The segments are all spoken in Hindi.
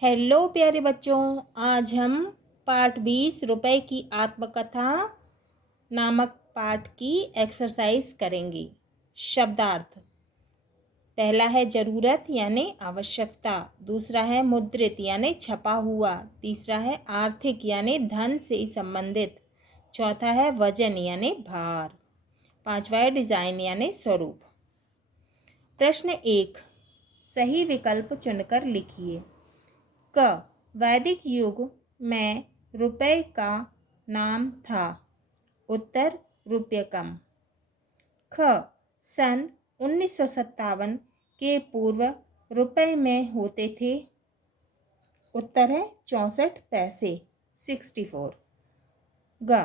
हेलो प्यारे बच्चों, आज हम पाठ 20 रुपए की आत्मकथा नामक पाठ की एक्सरसाइज करेंगे। शब्दार्थ: पहला है जरूरत यानी आवश्यकता, दूसरा है मुद्रित यानी छपा हुआ, तीसरा है आर्थिक यानी धन से संबंधित, चौथा है वजन यानी भार, पांचवा है डिजाइन यानी स्वरूप। प्रश्न 1, सही विकल्प चुनकर लिखिए। क, वैदिक युग में रुपए का नाम था। उत्तर, रुपयकम। ख, सन 1957 के पूर्व रुपए में होते थे। उत्तर है 64 पैसे, 64। ग,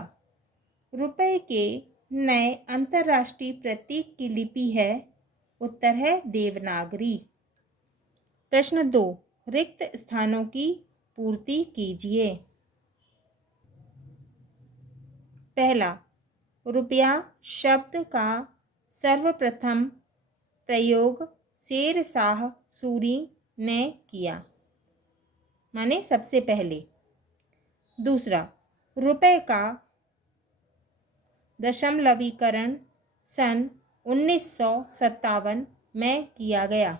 रुपए के नए अंतर्राष्ट्रीय प्रतीक की लिपि है। उत्तर है देवनागरी। प्रश्न 2, रिक्त स्थानों की पूर्ति कीजिए। पहला, रुपया शब्द का सर्वप्रथम प्रयोग शेर शाह सूरी ने किया, माने सबसे पहले। दूसरा, रुपए का दशमलवीकरण सन 1957 में किया गया।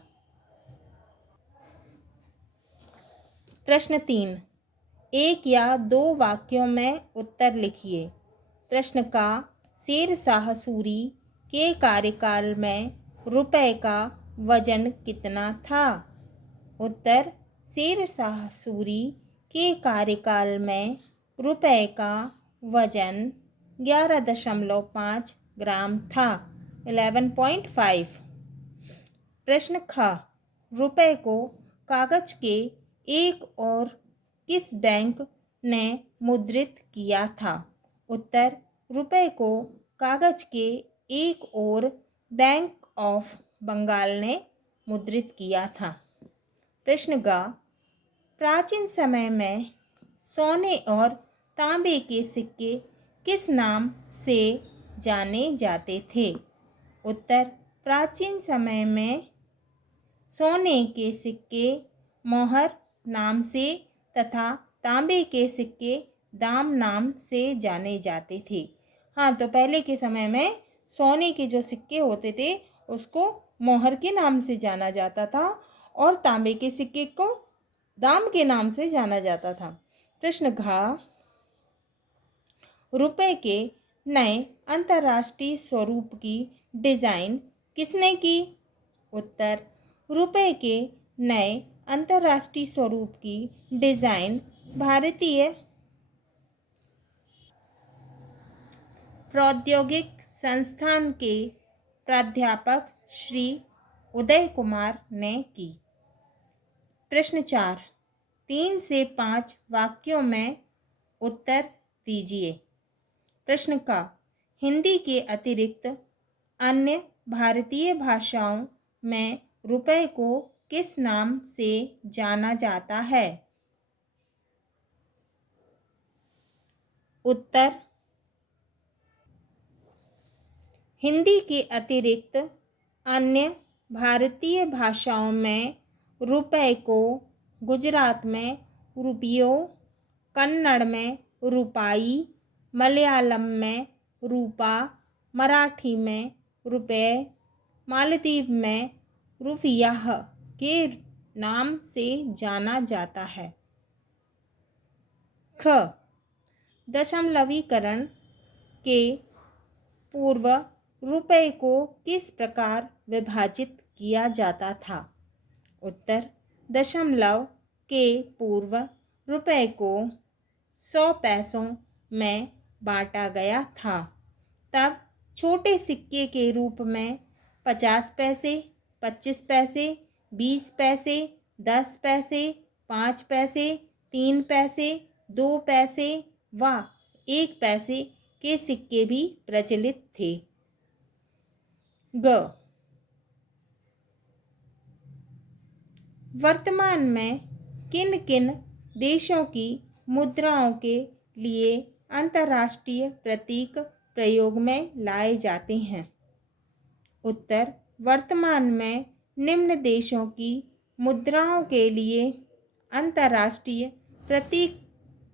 प्रश्न 3, एक या दो वाक्यों में उत्तर लिखिए। प्रश्न का, शेर शाह सूरी के कार्यकाल में रुपए का वजन कितना था? उत्तर, शेर शाह सूरी के कार्यकाल में रुपए का वजन 11.5 ग्राम था, 11.5। प्रश्न ख, रुपए को कागज के एक और किस बैंक ने मुद्रित किया था? उत्तर, रुपए को कागज के एक और बैंक ऑफ बंगाल ने मुद्रित किया था। प्रश्न ग, प्राचीन समय में सोने और तांबे के सिक्के किस नाम से जाने जाते थे? उत्तर, प्राचीन समय में सोने के सिक्के मोहर नाम से तथा तांबे के सिक्के दाम नाम से जाने जाते थे। हाँ, तो पहले के समय में सोने के जो सिक्के होते थे उसको मोहर के नाम से जाना जाता था और तांबे के सिक्के को दाम के नाम से जाना जाता था। प्रश्न घ, रुपए के नए अंतर्राष्ट्रीय स्वरूप की डिजाइन किसने की? उत्तर, रुपए के नए अंतर्राष्ट्रीय स्वरूप की डिजाइन भारतीय प्रौद्योगिक संस्थान के प्राध्यापक श्री उदय कुमार ने की। प्रश्न 4, 3 से 5 वाक्यों में उत्तर दीजिए। प्रश्न का, हिंदी के अतिरिक्त अन्य भारतीय भाषाओं में रुपए को किस नाम से जाना जाता है? उत्तर, हिंदी के अतिरिक्त अन्य भारतीय भाषाओं में रुपए को गुजरात में रुपयो, कन्नड़ में रुपाई, मलयालम में रूपा, मराठी में रुपए, मालदीव में रुफियाह के नाम से जाना जाता है। ख, दशमलवीकरण के पूर्व रुपए को किस प्रकार विभाजित किया जाता था? उत्तर, दशमलव के पूर्व रुपए को 100 पैसों में बांटा गया था। तब छोटे सिक्के के रूप में 50 पैसे, 25 पैसे, 20 पैसे, 10 पैसे, 5 पैसे, 3 पैसे, 2 पैसे व 1 पैसे के सिक्के भी प्रचलित थे। ग, वर्तमान में किन किन देशों की मुद्राओं के लिए अंतर्राष्ट्रीय प्रतीक प्रयोग में लाए जाते हैं? उत्तर, वर्तमान में निम्न देशों की मुद्राओं के लिए अंतर्राष्ट्रीय प्रतीक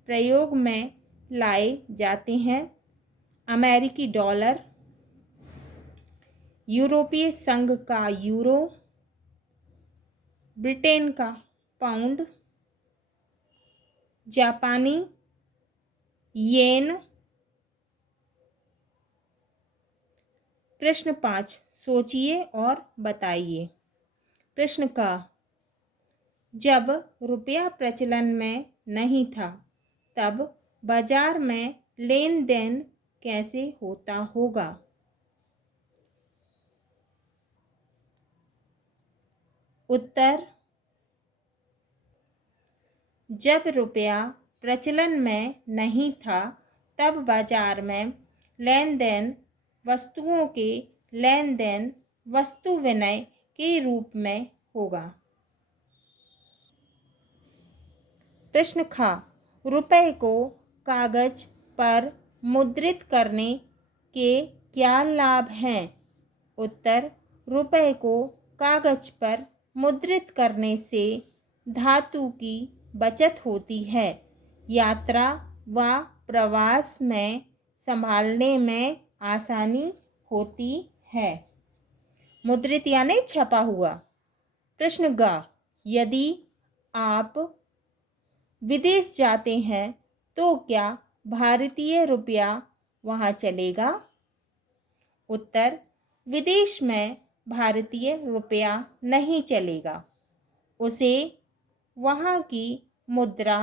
प्रयोग में लाए जाते हैं? अमेरिकी डॉलर, यूरोपीय संघ का यूरो, ब्रिटेन का पाउंड, जापानी येन। प्रश्न 5, सोचिए और बताइए। प्रश्न का, जब रुपया प्रचलन में नहीं था तब बाजार में लेन देन कैसे होता होगा? उत्तर, जब रुपया प्रचलन में नहीं था तब बाजार में लेन देन वस्तुओं के लेन देन वस्तु विनिमय के रूप में होगा। प्रश्न खा, रुपए को कागज पर मुद्रित करने के क्या लाभ हैं? उत्तर, रुपए को कागज पर मुद्रित करने से धातु की बचत होती है। यात्रा व प्रवास में संभालने में आसानी होती है। मुद्रित यानी छपा हुआ। प्रश्न ग, यदि आप विदेश जाते हैं तो क्या भारतीय रुपया वहाँ चलेगा? उत्तर, विदेश में भारतीय रुपया नहीं चलेगा, उसे वहाँ की मुद्रा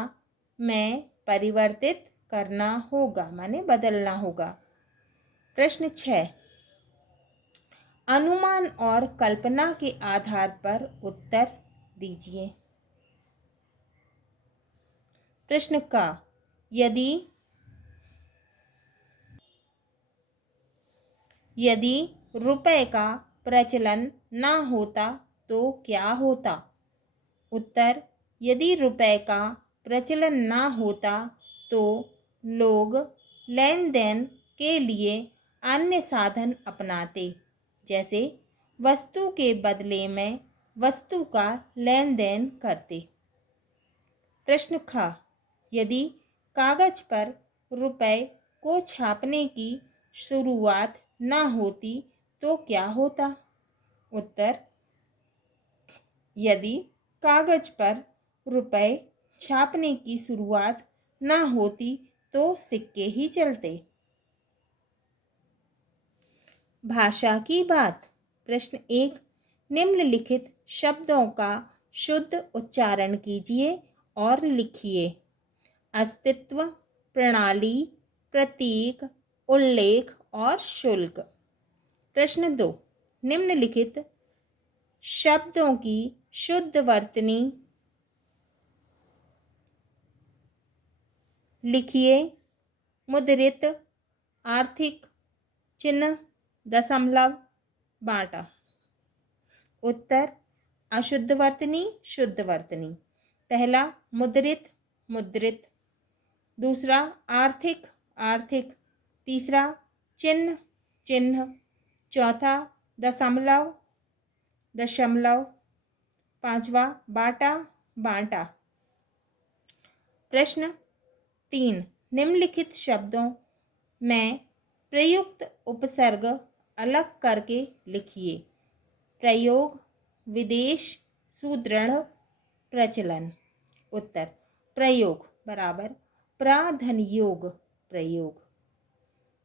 में परिवर्तित करना होगा, माने बदलना होगा। प्रश्न 6, अनुमान और कल्पना के आधार पर उत्तर दीजिए। प्रश्न का, यदि रुपए का प्रचलन न होता तो क्या होता? उत्तर, यदि रुपए का प्रचलन न होता तो लोग लेन देन के लिए अन्य साधन अपनाते, जैसे वस्तु के बदले में वस्तु का लेन देन करते। प्रश्न ख, यदि कागज पर रुपए को छापने की शुरुआत न होती तो क्या होता? उत्तर, यदि कागज पर रुपए छापने की शुरुआत न होती तो सिक्के ही चलते। भाषा की बात। प्रश्न 1, निम्नलिखित शब्दों का शुद्ध उच्चारण कीजिए और लिखिए। अस्तित्व, प्रणाली, प्रतीक, उल्लेख और शुल्क। प्रश्न 2, निम्नलिखित शब्दों की शुद्ध वर्तनी लिखिए। मुद्रित, आर्थिक, चिन्ह, दशमलव, बांटा। उत्तर, अशुद्ध वर्तनी, शुद्ध वर्तनी। पहला मुद्रित, मुद्रित। दूसरा आर्थिक, आर्थिक। तीसरा चिन्ह, चिन्ह। चौथा दशमलव, दशमलव। पांचवा बाटा, बांटा। प्रश्न 3, निम्नलिखित शब्दों में प्रयुक्त उपसर्ग अलग करके लिखिए। प्रयोग, विदेश, सुदृढ़, प्रचलन। उत्तर, प्रयोग बराबर प्राधनयोग, प्रयोग।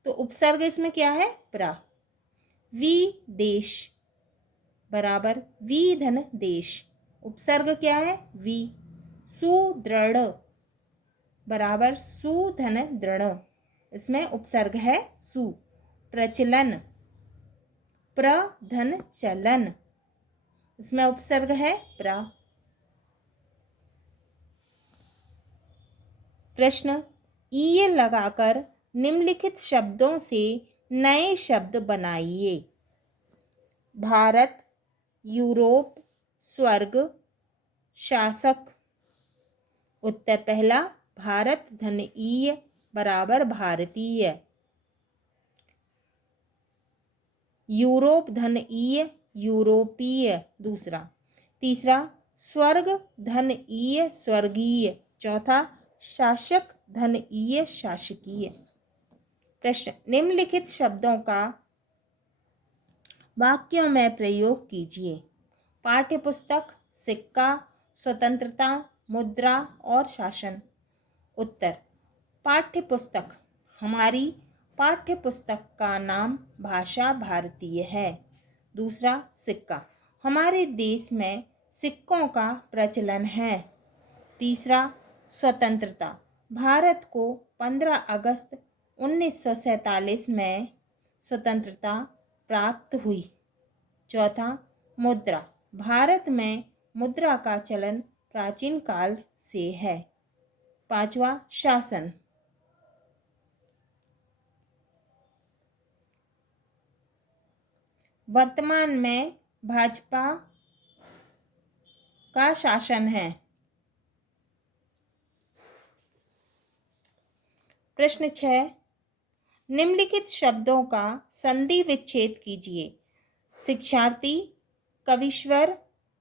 तो उपसर्ग इसमें क्या है? प्रा। विदेश बराबर विधन देश, उपसर्ग क्या है? वि। सुदृढ़ बराबर सुधन दृढ़, इसमें उपसर्ग है सु। प्रचलन, प्रधन चलन, इसमें उपसर्ग है प्र। प्रश्न, ई लगाकर निम्नलिखित शब्दों से नए शब्द बनाइए। भारत, यूरोप, स्वर्ग, शासक। उत्तर पहला, भारत धन ई बराबर भारतीय। यूरोप धन ई यूरोपीय, दूसरा। तीसरा स्वर्ग धन ईय स्वर्गीय। चौथा शासक धन ईय शासकीय। प्रश्न निम्नलिखित शब्दों का वाक्यों में प्रयोग कीजिए। पाठ्यपुस्तक, सिक्का, स्वतंत्रता, मुद्रा और शासन। उत्तर पाठ्यपुस्तक। हमारी पाठ्यपुस्तक का नाम भाषा भारतीय है। दूसरा सिक्का। हमारे देश में सिक्कों का प्रचलन है। तीसरा स्वतंत्रता। भारत को 15 अगस्त 1947 में स्वतंत्रता प्राप्त हुई। चौथा मुद्रा। भारत में मुद्रा का चलन प्राचीन काल से है। पांचवा शासन। वर्तमान में भाजपा का शासन है। प्रश्न 6 निम्नलिखित शब्दों का संधि विच्छेद कीजिए। शिक्षार्थी, कविश्वर,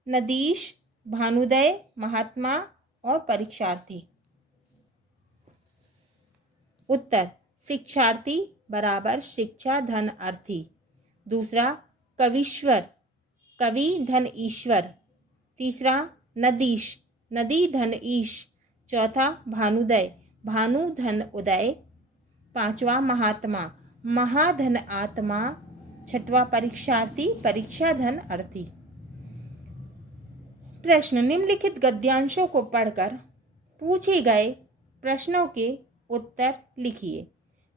नदीश, भानुदय, महात्मा और परीक्षार्थी। उत्तर शिक्षार्थी बराबर शिक्षा धन अर्थी। दूसरा कविश्वर, कवि धन ईश्वर। तीसरा नदीश, नदी धन ईश। चौथा भानुदय, भानु धन उदय। पांचवा महात्मा, महाधन आत्मा। छठवा परीक्षार्थी, परीक्षा धन अर्थी। प्रश्न निम्नलिखित गद्यांशों को पढ़कर पूछे गए प्रश्नों के उत्तर लिखिए।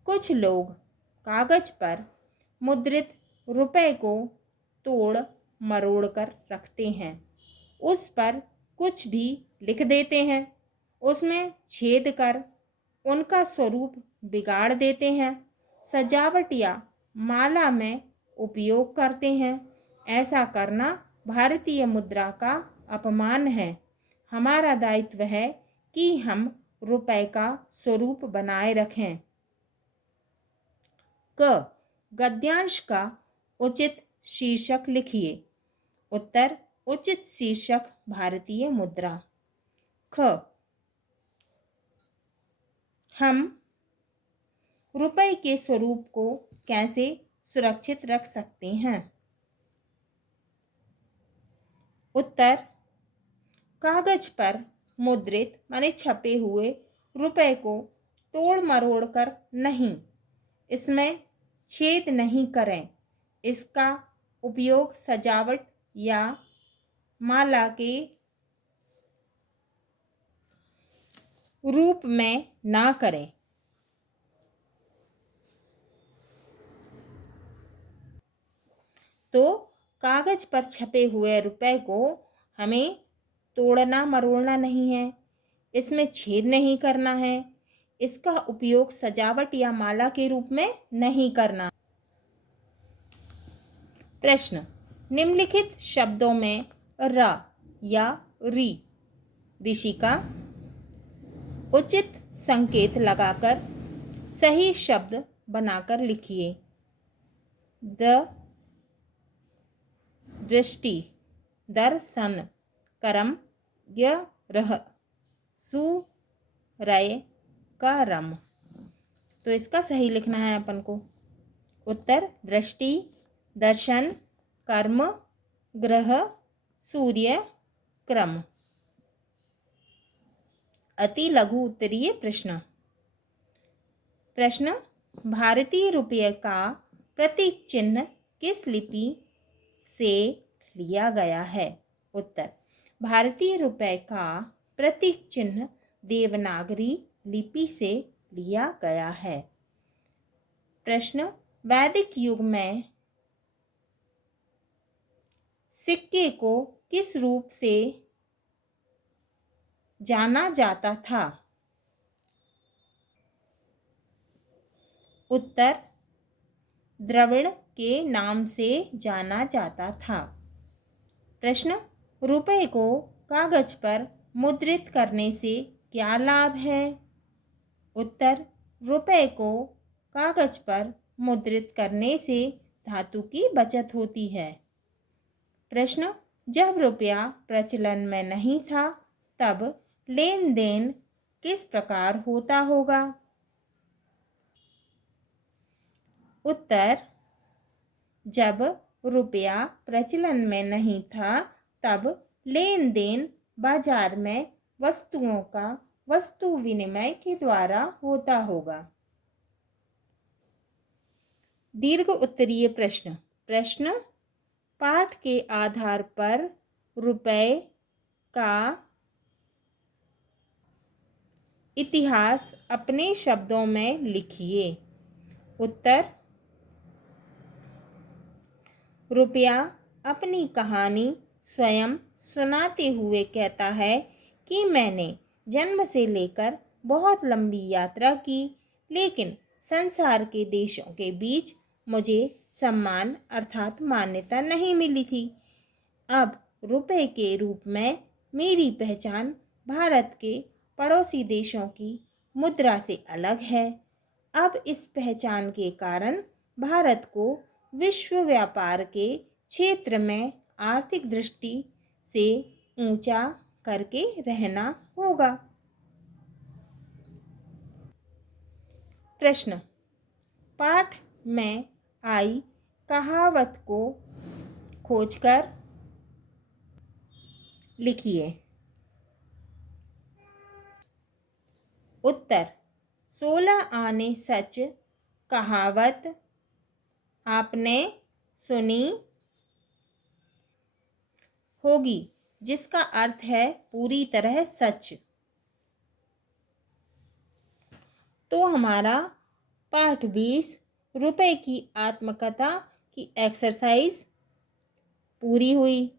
कुछ लोग कागज पर मुद्रित रुपए को तोड़ मरोड़ कर रखते हैं, उस पर कुछ भी लिख देते हैं, उसमें छेद कर उनका स्वरूप बिगाड़ देते हैं, सजावट या माला में उपयोग करते हैं। ऐसा करना भारतीय मुद्रा का अपमान है। हमारा दायित्व है कि हम रुपए का स्वरूप बनाए रखें। क गद्यांश का उचित शीर्षक लिखिए। उत्तर उचित शीर्षक भारतीय मुद्रा। ख हम रुपए के स्वरूप को कैसे सुरक्षित रख सकते हैं। उत्तर कागज पर मुद्रित माने छपे हुए रुपए को तोड़ मरोड़ कर नहीं, इसमें छेद नहीं करें। इसका उपयोग सजावट या माला के रूप में ना करें। तो कागज पर छपे हुए रुपए को हमें तोड़ना मरोड़ना नहीं है, इसमें छेद नहीं करना है, इसका उपयोग सजावट या माला के रूप में नहीं करना। प्रश्न निम्नलिखित शब्दों में र या री ऋषि का उचित संकेत लगाकर सही शब्द बनाकर लिखिए। द दृष्टि, दर्शन, करम, रह, सुरय करम। तो इसका सही लिखना है अपन को। उत्तर दृष्टि, दर्शन, कर्म, ग्रह, सूर्य, क्रम। अति लघु उत्तरीय प्रश्न। प्रश्न भारतीय रुपये का प्रतीक चिन्ह किस लिपि से लिया गया है। उत्तर भारतीय रुपये का प्रतीक चिन्ह देवनागरी लिपि से लिया गया है। प्रश्न वैदिक युग में सिक्के को किस रूप से जाना जाता था। उत्तर द्रविड़ के नाम से जाना जाता था। प्रश्न रुपए को कागज पर मुद्रित करने से क्या लाभ है। उत्तर रुपए को कागज पर मुद्रित करने से धातु की बचत होती है। प्रश्न जब रुपया प्रचलन में नहीं था तब लेन देन किस प्रकार होता होगा? उत्तर, जब रुपया प्रचलन में नहीं था तब लेन देन बाजार में वस्तुओं का वस्तु विनिमय के द्वारा होता होगा। दीर्घ उत्तरीय प्रश्न। प्रश्न, पाठ के आधार पर रुपये का इतिहास अपने शब्दों में लिखिए। उत्तर, रुपया अपनी कहानी स्वयं सुनाते हुए कहता है कि मैंने जन्म से लेकर बहुत लंबी यात्रा की, लेकिन संसार के देशों के बीच मुझे सम्मान अर्थात मान्यता नहीं मिली थी। अब रुपये के रूप में मेरी पहचान भारत के पड़ोसी देशों की मुद्रा से अलग है। अब इस पहचान के कारण भारत को विश्व व्यापार के क्षेत्र में आर्थिक दृष्टि से ऊंचा करके रहना होगा। प्रश्न, पाठ में आई कहावत को खोजकर लिखिए। उत्तर, 16 आने सच कहावत आपने सुनी होगी, जिसका अर्थ है पूरी तरह सच। तो हमारा पाठ 20 रुपये की आत्मकथा की एक्सरसाइज पूरी हुई।